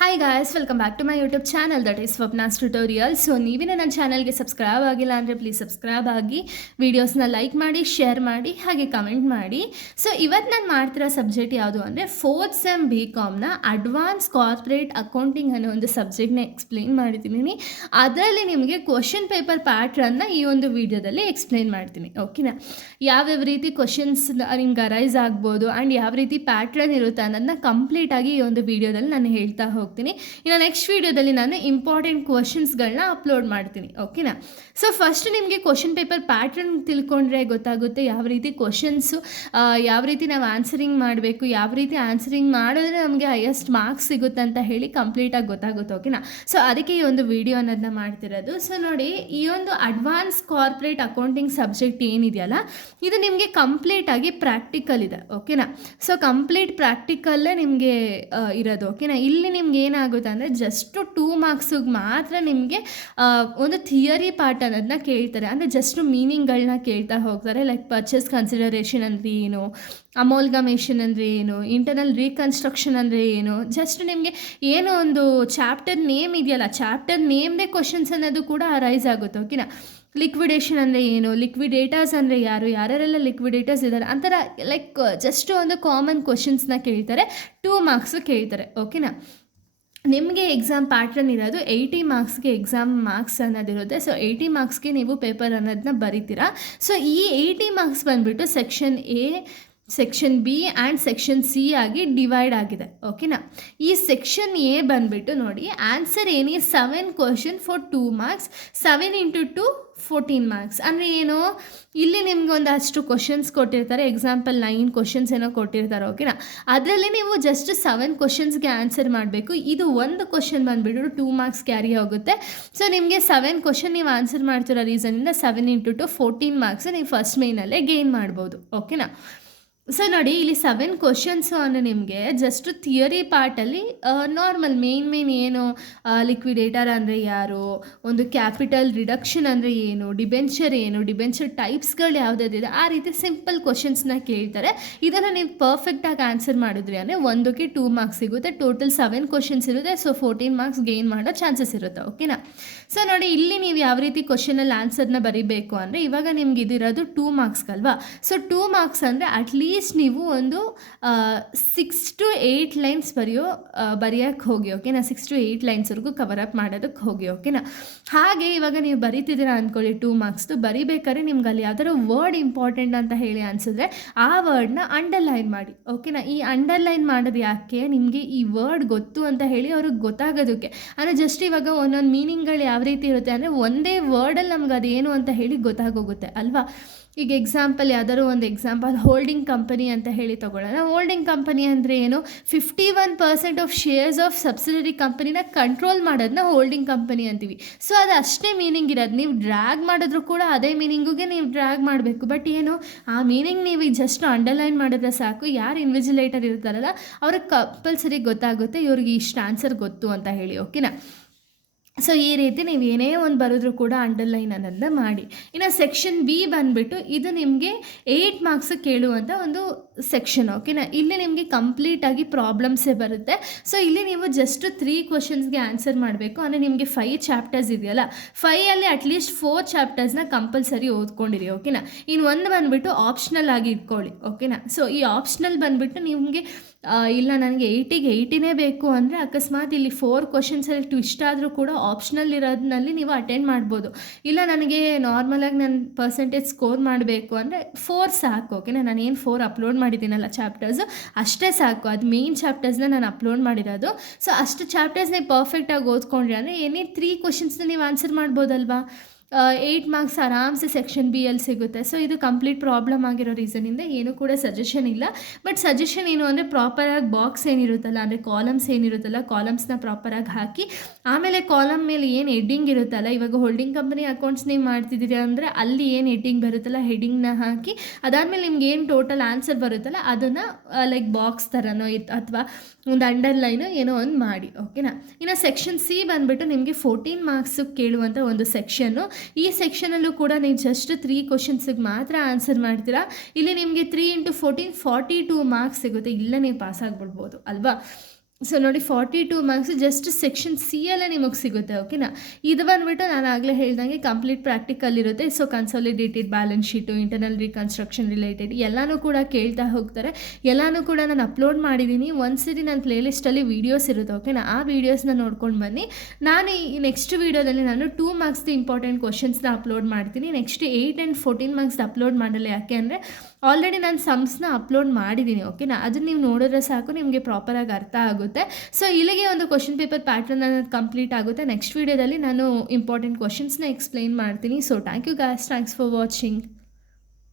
Hi guys, welcome back to my YouTube channel that is Swapna's tutorial. So ನೀವಿನ ನನ್ನ ಚಾನಲ್ಗೆ subscribe ಆಗಿಲ್ಲ ಅಂದರೆ ಪ್ಲೀಸ್ ಸಬ್ಸ್ಕ್ರೈಬ್ ಆಗಿ, ವೀಡಿಯೋಸ್ನ ಲೈಕ್ ಮಾಡಿ, ಶೇರ್ ಮಾಡಿ, ಹಾಗೆ ಕಮೆಂಟ್ ಮಾಡಿ. ಸೊ ಇವತ್ತು ನಾನು ಮಾಡ್ತಿರೋ ಸಬ್ಜೆಕ್ಟ್ ಯಾವುದು ಅಂದರೆ ಫೋರ್ತ್ ಸೆಮ್ BComನ ಅಡ್ವಾನ್ಸ್ ಕಾರ್ಪೊರೇಟ್ ಅಕೌಂಟಿಂಗ್ ಅನ್ನೋ ಒಂದು ಸಬ್ಜೆಕ್ಟ್ನ ಎಕ್ಸ್ಪ್ಲೇನ್ ಮಾಡಿದ್ದೀನಿ. ಅದರಲ್ಲಿ ನಿಮಗೆ ಕ್ವಶನ್ ಪೇಪರ್ ಪ್ಯಾಟ್ರನ್ನ ಈ ಒಂದು ವಿಡಿಯೋದಲ್ಲಿ ಎಕ್ಸ್ಪ್ಲೇನ್ ಮಾಡ್ತೀನಿ. ಓಕೆನಾ? ಯಾವ್ಯಾವ ರೀತಿ ಕ್ವಶನ್ಸ್ ನಿಮ್ಗೆ ಅರೈಸ್ ಆಗ್ಬೋದು ಆ್ಯಂಡ್ ಯಾವ ರೀತಿ ಪ್ಯಾಟ್ರನ್ ಇರುತ್ತೆ ಅನ್ನೋದನ್ನ ಕಂಪ್ಲೀಟಾಗಿ ಈ ಒಂದು ವಿಡಿಯೋದಲ್ಲಿ ನಾನು ಹೇಳ್ತಾ ಹೋಗ್ತೀನಿ. ಇನ್ನು ನೆಕ್ಸ್ಟ್ ವಿಡಿಯೋದಲ್ಲಿ ನಾನು ಇಂಪಾರ್ಟೆಂಟ್ ಕ್ವಶನ್ಸ್ಗಳನ್ನ ಅಪ್ಲೋಡ್ ಮಾಡ್ತೀನಿ. ಓಕೆನಾ? ಸೊ ಫಸ್ಟ್ ನಿಮಗೆ ಕ್ವಶನ್ ಪೇಪರ್ ಪ್ಯಾಟ್ರನ್ ತಿಳ್ಕೊಂಡ್ರೆ ಗೊತ್ತಾಗುತ್ತೆ ಯಾವ ರೀತಿ ಕ್ವಶನ್ಸು, ಯಾವ ರೀತಿ ನಾವು ಆನ್ಸರಿಂಗ್ ಮಾಡಬೇಕು, ಯಾವ ರೀತಿ ಆನ್ಸರಿಂಗ್ ಮಾಡಿದ್ರೆ ನಮಗೆ ಹೈಯೆಸ್ಟ್ ಮಾರ್ಕ್ಸ್ ಸಿಗುತ್ತೆ ಅಂತ ಹೇಳಿ ಕಂಪ್ಲೀಟಾಗಿ ಗೊತ್ತಾಗುತ್ತೆ. ಓಕೆನಾ? ಸೊ ಅದಕ್ಕೆ ಈ ಒಂದು ವಿಡಿಯೋ ಅನ್ನೋದನ್ನ ಮಾಡ್ತಿರೋದು. ಸೊ ನೋಡಿ, ಈ ಒಂದು ಅಡ್ವಾನ್ಸ್ ಕಾರ್ಪೊರೇಟ್ ಅಕೌಂಟಿಂಗ್ ಸಬ್ಜೆಕ್ಟ್ ಏನಿದೆಯಲ್ಲ, ಇದು ನಿಮಗೆ ಕಂಪ್ಲೀಟಾಗಿ ಪ್ರಾಕ್ಟಿಕಲ್ ಇದೆ. ಓಕೆನಾ? ಸೊ ಕಂಪ್ಲೀಟ್ ಪ್ರಾಕ್ಟಿಕಲ್ಲೇ ನಿಮಗೆ ಇರೋದು. ಓಕೆನಾ? ಇಲ್ಲಿ ನಿಮ್ಗೆ ಏನಾಗುತ್ತೆ ಅಂದರೆ ಜಸ್ಟ್ 2 ಮಾರ್ಕ್ಸಿಗೆ ಮಾತ್ರ ನಿಮಗೆ ಒಂದು ಥಿಯರಿ ಪಾರ್ಟ್ ಅನ್ನೋದನ್ನ ಕೇಳ್ತಾರೆ. ಅಂದರೆ ಜಸ್ಟ್ ಮೀನಿಂಗ್ಗಳನ್ನ ಕೇಳ್ತಾ ಹೋಗ್ತಾರೆ. ಲೈಕ್ ಪರ್ಚೇಸ್ ಕನ್ಸಿಡರೇಷನ್ ಅಂದರೆ ಏನು, ಅಮೋಲ್ಗಮೇಷನ್ ಅಂದರೆ ಏನು, ಇಂಟರ್ನಲ್ ರೀಕನ್ಸ್ಟ್ರಕ್ಷನ್ ಅಂದರೆ ಏನು, ಜಸ್ಟ್ ನಿಮಗೆ ಏನೋ ಒಂದು ಚಾಪ್ಟರ್ ನೇಮ್ ಇದೆಯಲ್ಲ, ಚಾಪ್ಟರ್ ನೇಮ್ದೇ ಕ್ವಶನ್ಸ್ ಅನ್ನೋದು ಕೂಡ ಅರೈಸ್ ಆಗುತ್ತೆ. ಓಕೆನಾ? ಲಿಕ್ವಿಡೇಷನ್ ಅಂದರೆ ಏನು, ಲಿಕ್ವಿಡೇಟರ್ಸ್ ಅಂದರೆ ಯಾರು, ಯಾರ್ಯಾರೆಲ್ಲ ಲಿಕ್ವಿಡೇಟರ್ಸ್ ಇದ್ದಾರೆ ಅಂತರ, ಲೈಕ್ ಜಸ್ಟ್ ಒಂದು ಕಾಮನ್ ಕ್ವಶನ್ಸ್ನ ಕೇಳ್ತಾರೆ. 2 ಮಾರ್ಕ್ಸು ಕೇಳ್ತಾರೆ. ಓಕೆನಾ? ನಿಮಗೆ ಎಕ್ಸಾಮ್ ಪ್ಯಾಟ್ರನ್ ಇರೋದು 80 ಮಾರ್ಕ್ಸ್ಗೆ ಎಕ್ಸಾಮ್ ಮಾರ್ಕ್ಸ್ ಅನ್ನೋದಿರುತ್ತೆ. ಸೊ 80 ಮಾರ್ಕ್ಸ್ಗೆ ನೀವು ಪೇಪರ್ ಅನ್ನೋದನ್ನ ಬರೀತೀರಾ. ಸೊ ಈ 80 ಮಾರ್ಕ್ಸ್ ಬಂದುಬಿಟ್ಟು section A, section B and section C ಆಗಿ ಡಿವೈಡ್ ಆಗಿದೆ. ಓಕೆನಾ? ಈ ಸೆಕ್ಷನ್ A ಬಂದುಬಿಟ್ಟು ನೋಡಿ, ಆನ್ಸರ್ ಏನಿ 7 ಕ್ವಶನ್ ಫಾರ್ 2 ಮಾರ್ಕ್ಸ್, 7 × 2 14 ಮಾರ್ಕ್ಸ್. ಅಂದರೆ ಏನು, ಇಲ್ಲಿ ನಿಮ್ಗೆ ಒಂದಷ್ಟು ಕ್ವಶನ್ಸ್ ಕೊಟ್ಟಿರ್ತಾರೆ. ಎಕ್ಸಾಂಪಲ್ 9 ಕ್ವಶನ್ಸ್ ಏನೋ ಕೊಟ್ಟಿರ್ತಾರೆ. ಓಕೆನಾ? ಅದರಲ್ಲಿ ನೀವು ಜಸ್ಟ್ 7 ಕ್ವಶನ್ಸ್ಗೆ ಆನ್ಸರ್ ಮಾಡಬೇಕು. ಇದು ಒಂದು ಕ್ವಶನ್ ಬಂದುಬಿಟ್ಟು 2 ಮಾರ್ಕ್ಸ್ ಕ್ಯಾರಿ ಹೋಗುತ್ತೆ. ಸೊ ನಿಮಗೆ 7 ಕ್ವಶನ್ ನೀವು ಆನ್ಸರ್ ಮಾಡ್ತಿರೋ ರೀಸನಿಂದ 7 × 2 14 ಮಾರ್ಕ್ಸ್ ನೀವು ಫಸ್ಟ್ ಮೇನಲ್ಲೇ ಗೇನ್ ಮಾಡ್ಬೋದು. ಓಕೆನಾ? ಸೊ ನೋಡಿ, ಇಲ್ಲಿ 7 ಕ್ವಶನ್ಸು ಅಂದರೆ ನಿಮಗೆ ಜಸ್ಟ್ ಥಿಯರಿ ಪಾರ್ಟಲ್ಲಿ ನಾರ್ಮಲ್ ಮೇನ್ ಏನು, ಲಿಕ್ವಿಡೇಟರ್ ಅಂದರೆ ಯಾರು, ಒಂದು ಕ್ಯಾಪಿಟಲ್ ರಿಡಕ್ಷನ್ ಅಂದರೆ ಏನು, ಡಿಬೆಂಚರ್ ಏನು, ಡಿಬೆಂಚರ್ ಟೈಪ್ಸ್ಗಳು ಯಾವುದಿದೆ, ಆ ರೀತಿ ಸಿಂಪಲ್ ಕ್ವಶನ್ಸ್ನ ಕೇಳ್ತಾರೆ. ಇದನ್ನು ನೀವು ಪರ್ಫೆಕ್ಟಾಗಿ ಆನ್ಸರ್ ಮಾಡಿದ್ರಿ ಅಂದರೆ ಒಂದಕ್ಕೆ 2 ಮಾರ್ಕ್ಸ್ ಸಿಗುತ್ತೆ. ಟೋಟಲ್ 7 ಕ್ವಶನ್ಸ್ ಇರುತ್ತೆ. ಸೊ 14 ಮಾರ್ಕ್ಸ್ ಗೇನ್ ಮಾಡೋ ಚಾನ್ಸಸ್ ಇರುತ್ತೆ. ಓಕೆನಾ? ಸೊ ನೋಡಿ, ಇಲ್ಲಿ ನೀವು ಯಾವ ರೀತಿ ಕ್ವಶನಲ್ಲಿ ಆನ್ಸರ್ನ ಬರೀಬೇಕು ಅಂದರೆ, ಇವಾಗ ನಿಮ್ಗೆ ಇದಿರೋದು 2 ಮಾರ್ಕ್ಸ್ಗಲ್ವಾ. ಸೊ 2 ಮಾರ್ಕ್ಸ್ ಅಂದರೆ ಅಟ್ಲೀಸ್ಟ್ ನೀವು ಒಂದು 6 to 8 ಲೈನ್ಸ್ ಬರೆಯೋಕ್ಕೆ ಹೋಗಿ. ಓಕೆನಾ? 6 to 8 ಲೈನ್ಸ್ವರೆಗೂ ಕವರ್ ಅಪ್ ಮಾಡೋದಕ್ಕೆ ಹೋಗಿ. ಓಕೆನಾ? ಹಾಗೆ ಇವಾಗ ನೀವು ಬರೀತಿದ್ದೀರಾ ಅಂದ್ಕೊಳ್ಳಿ 2 ಮಾರ್ಕ್ಸ್ದು. ಬರೀಬೇಕಾದ್ರೆ ನಿಮ್ಗೆ ಅಲ್ಲಿ ಯಾವ್ದಾದ್ರು ವರ್ಡ್ ಇಂಪಾರ್ಟೆಂಟ್ ಅಂತ ಹೇಳಿ ಅನಿಸಿದ್ರೆ ಆ ವರ್ಡ್ನ ಅಂಡರ್ಲೈನ್ ಮಾಡಿ. ಓಕೆನಾ? ಈ ಅಂಡರ್ಲೈನ್ ಮಾಡೋದು ಯಾಕೆ, ನಿಮಗೆ ಈ ವರ್ಡ್ ಗೊತ್ತು ಅಂತ ಹೇಳಿ ಅವ್ರಿಗೆ ಗೊತ್ತಾಗೋದಕ್ಕೆ. ಅಂದರೆ ಜಸ್ಟ್ ಇವಾಗ ಒಂದೊಂದು ಮೀನಿಂಗ್ಗಳು ಯಾವ ರೀತಿ ಇರುತ್ತೆ ಅಂದರೆ ಒಂದೇ ವರ್ಡಲ್ಲಿ ನಮ್ಗೆ ಅದೇನು ಅಂತ ಹೇಳಿ ಗೊತ್ತಾಗೋಗುತ್ತೆ ಅಲ್ವಾ. ಈಗ ಎಕ್ಸಾಂಪಲ್ ಯಾವ್ದಾದ್ರು ಒಂದು ಎಕ್ಸಾಂಪಲ್ ಹೋಲ್ಡಿಂಗ್ ಕಂಪನಿ ಅಂತ ಹೇಳಿ ತೊಗೊಳ್ಳೋಣ. ಹೋಲ್ಡಿಂಗ್ ಕಂಪನಿ ಅಂದರೆ ಏನು, 51% ಆಫ್ ಶೇರ್ಸ್ ಆಫ್ ಸಬ್ಸಿಡರಿ ಕಂಪನಿನ ಕಂಟ್ರೋಲ್ ಮಾಡೋದನ್ನ ಹೋಲ್ಡಿಂಗ್ ಕಂಪನಿ ಅಂತೀವಿ. ಸೊ ಅದು ಅಷ್ಟೇ ಮೀನಿಂಗ್ ಇರೋದು. ನೀವು ಡ್ರ್ಯಾಗ್ ಮಾಡಿದ್ರು ಕೂಡ ಅದೇ ಮೀನಿಂಗಿಗೆ ನೀವು ಡ್ರ್ಯಾಗ್ ಮಾಡಬೇಕು. ಬಟ್ ಏನು, ಆ ಮೀನಿಂಗ್ ನೀವು ಜಸ್ಟ್ ಅಂಡರ್ಲೈನ್ ಮಾಡಿದ್ರೆ ಸಾಕು. ಯಾರು ಇನ್ವಿಜಿಲೇಟರ್ ಇರ್ತಾರಲ್ಲ ಅವ್ರಿಗೆ ಕಂಪಲ್ಸರಿ ಗೊತ್ತಾಗುತ್ತೆ ಇವ್ರಿಗೆ ಇಷ್ಟು ಆನ್ಸರ್ ಗೊತ್ತು ಅಂತ ಹೇಳಿ. ಓಕೆನಾ? ಸೊ ಈ ರೀತಿ ನೀವು ಏನೇ ಒಂದು ಬರೆದ್ರೂ ಕೂಡ ಅಂಡರ್ಲೈನ್ ಅನ್ನೋದನ್ನ ಮಾಡಿ. ಇನ್ನು ಸೆಕ್ಷನ್ B ಬಂದುಬಿಟ್ಟು ಇದು ನಿಮಗೆ 8 ಮಾರ್ಕ್ಸ್ ಕೇಳುವಂಥ ಒಂದು ಸೆಕ್ಷನ್. ಓಕೆನಾ? ಇಲ್ಲಿ ನಿಮಗೆ ಕಂಪ್ಲೀಟಾಗಿ ಪ್ರಾಬ್ಲಮ್ಸೇ ಬರುತ್ತೆ. ಸೊ ಇಲ್ಲಿ ನೀವು ಜಸ್ಟ್ 3 ಕ್ವಶನ್ಸ್ಗೆ ಆನ್ಸರ್ ಮಾಡಬೇಕು. ಅಂದರೆ ನಿಮಗೆ 5 ಚಾಪ್ಟರ್ಸ್ ಇದೆಯಲ್ಲ, 5ಅಲ್ಲಿ ಅಟ್ಲೀಸ್ಟ್ 4 ಚಾಪ್ಟರ್ಸ್ನ ಕಂಪಲ್ಸರಿ ಓದ್ಕೊಂಡಿರಿ. ಓಕೆನಾ? ಇನ್ನು ಒಂದು ಬಂದುಬಿಟ್ಟು ಆಪ್ಷನಲ್ ಆಗಿ ಇಟ್ಕೊಳ್ಳಿ. ಓಕೆನಾ? ಸೊ ಈ ಆಪ್ಷನಲ್ ಬಂದುಬಿಟ್ಟು ನಿಮಗೆ ಇಲ್ಲ ನನಗೆ 80ಗೆ 80ನೇ ಬೇಕು ಅಂದರೆ ಅಕಸ್ಮಾತ್ ಇಲ್ಲಿ 4 ಕ್ವಶನ್ಸಲ್ಲಿ ಟ್ವಿಸ್ಟ್ ಆದರೂ ಕೂಡ ಆಪ್ಷನಲ್ ಇರೋದ್ರಲ್ಲಿ ನೀವು ಅಟೆಂಡ್ ಮಾಡ್ಬೋದು. ಇಲ್ಲ ನನಗೆ ನಾರ್ಮಲಾಗಿ ನನ್ನ ಪರ್ಸೆಂಟೇಜ್ ಸ್ಕೋರ್ ಮಾಡಬೇಕು ಅಂದರೆ 4 ಸಾಕು. ಓಕೆನಾ? ನಾನು ಏನು 4 ಅಪ್ಲೋಡ್ ಮಾಡಿದ್ದೀನಲ್ಲ ಚಾಪ್ಟರ್ಸು, ಅಷ್ಟೇ ಸಾಕು. ಅದು ಮೇನ್ ಚಾಪ್ಟರ್ಸ್ನ ನಾನು ಅಪ್ಲೋಡ್ ಮಾಡಿರೋದು. ಸೊ ಅಷ್ಟು ಚಾಪ್ಟರ್ಸ್ ನೀವು ಪರ್ಫೆಕ್ಟಾಗಿ ಓದ್ಕೊಂಡ್ರಿ ಅಂದರೆ ಏನೇ 3 ಕ್ವಶನ್ಸ್ನ ನೀವು ಆನ್ಸರ್ ಮಾಡ್ಬೋದಲ್ವಾ. 8 ಮಾರ್ಕ್ಸ್ ಆರಾಮ್ಸೆ ಸೆಕ್ಷನ್ B ಅಲ್ಲಿ ಸಿಗುತ್ತೆ. ಸೊ ಇದು ಕಂಪ್ಲೀಟ್ ಪ್ರಾಬ್ಲಮ್ ಆಗಿರೋ ರೀಸನಿಂದ ಏನೂ ಕೂಡ ಸಜೆಷನ್ ಇಲ್ಲ. ಬಟ್ ಸಜೆಷನ್ ಏನು ಅಂದರೆ ಪ್ರಾಪರಾಗಿ ಬಾಕ್ಸ್ ಏನಿರುತ್ತಲ್ಲ, ಅಂದರೆ ಕಾಲಮ್ಸ್ ಏನಿರುತ್ತಲ್ಲ, ಕಾಲಮ್ಸ್ನ ಪ್ರಾಪರಾಗಿ ಹಾಕಿ, ಆಮೇಲೆ ಕಾಲಮ್ ಮೇಲೆ ಏನು ಹೆಡ್ಡಿಂಗ್ ಇರುತ್ತಲ್ಲ, ಇವಾಗ ಹೋಲ್ಡಿಂಗ್ ಕಂಪನಿ ಅಕೌಂಟ್ಸ್ ನೀವು ಮಾಡ್ತಿದ್ದೀರಿ ಅಂದರೆ ಅಲ್ಲಿ ಏನು ಹೆಡ್ಡಿಂಗ್ ಬರುತ್ತಲ್ಲ ಹೆಡ್ಡಿಂಗ್ನ ಹಾಕಿ, ಅದಾದಮೇಲೆ ನಿಮ್ಗೆ ಏನು ಟೋಟಲ್ ಆನ್ಸರ್ ಬರುತ್ತಲ್ಲ ಅದನ್ನು ಲೈಕ್ ಬಾಕ್ಸ್ ಥರನೋ ಅಥವಾ ಒಂದು ಅಂಡರ್ಲೈನು ಏನೋ ಒಂದು ಮಾಡಿ. ಓಕೆನಾ? ಇನ್ನು ಸೆಕ್ಷನ್ C ಬಂದುಬಿಟ್ಟು ನಿಮಗೆ 14 ಮಾರ್ಕ್ಸು ಕೇಳುವಂಥ ಒಂದು ಸೆಕ್ಷನ್ನು. ಈ ಸೆಕ್ಷನಲ್ಲೂ ಕೂಡ ನೀವು ಜಸ್ಟ್ 3 ಕ್ವಶನ್ಸಿಗೆ ಮಾತ್ರ ಆನ್ಸರ್ ಮಾಡ್ತೀರಾ. ಇಲ್ಲಿ ನಿಮಗೆ 3 × 14 42 ಮಾರ್ಕ್ಸ್ ಸಿಗುತ್ತೆ. ಇಲ್ಲ ನೀವು ಪಾಸ್ ಆಗಿಬಿಡ್ಬೋದು ಅಲ್ವಾ. ಸೊ ನೋಡಿ 42 ಮಾರ್ಕ್ಸ್ ಜಸ್ಟ್ ಸೆಕ್ಷನ್ ಸಿ ಯಲ್ಲೇ ನಿಮಗೆ ಸಿಗುತ್ತೆ. ಓಕೆನಾ. ಇದು ಬಂದುಬಿಟ್ಟು ನಾನು ಆಗಲೇ ಹೇಳ್ದಂಗೆ ಕಂಪ್ಲೀಟ್ ಪ್ರಾಕ್ಟಿಕಲ್ ಇರುತ್ತೆ. So consolidated balance sheet, internal reconstruction related ಎಲ್ಲನೂ ಕೂಡ ಕೇಳ್ತಾ ಹೋಗ್ತಾರೆ. ಎಲ್ಲನೂ ಕೂಡ ನಾನು ಅಪ್ಲೋಡ್ ಮಾಡಿದ್ದೀನಿ. ಒಂದ್ಸರಿ ನನ್ನ ಪ್ಲೇಲಿಸ್ಟಲ್ಲಿ ವೀಡಿಯೋಸ್ ಇರುತ್ತೆ. ಓಕೆನಾ. ಆ ವೀಡಿಯೋಸ್ನ ನೋಡ್ಕೊಂಡು ಬನ್ನಿ. ನಾನು ಈ ನೆಕ್ಸ್ಟ್ ವೀಡಿಯೋದಲ್ಲಿ ನಾನು 2 ಮಾರ್ಕ್ಸ್ದು ಇಂಪಾರ್ಟೆಂಟ್ ಕ್ವಶನ್ಸ್ನ ಅಪ್ಲೋಡ್ ಮಾಡ್ತೀನಿ. ನೆಕ್ಸ್ಟ್ 8 ಆ್ಯಂಡ್ 14 ಮಾರ್ಕ್ಸ್ದು ಅಪ್ಲೋಡ್ ಮಾಡಲ್ಲ. ಯಾಕೆ ಅಂದರೆ ಆಲ್ರೆಡಿ ನಾನು ಸಮ್ಸ್ನ ಅಪ್ಲೋಡ್ ಮಾಡಿದ್ದೀನಿ. ಓಕೆನಾ. ಅದನ್ನು ನೀವು ನೋಡಿದ್ರೆ ಸಾಕು, ನಿಮಗೆ ಪ್ರಾಪರಾಗಿ ಅರ್ಥ ಆಗುತ್ತೆ. ಸೊ ಇಲ್ಲಿಗೆ ಒಂದು ಕ್ವಶನ್ ಪೇಪರ್ ಪ್ಯಾಟ್ರನ್ ಅನ್ನೋದು ಕಂಪ್ಲೀಟ್ ಆಗುತ್ತೆ. ನೆಕ್ಸ್ಟ್ ವೀಡಿಯೋದಲ್ಲಿ ನಾನು ಇಂಪಾರ್ಟೆಂಟ್ ಕ್ವಶನ್ಸ್ನ ಎಕ್ಸ್ಪ್ಲೈನ್ ಮಾಡ್ತೀನಿ. So thank you guys, thanks for watching.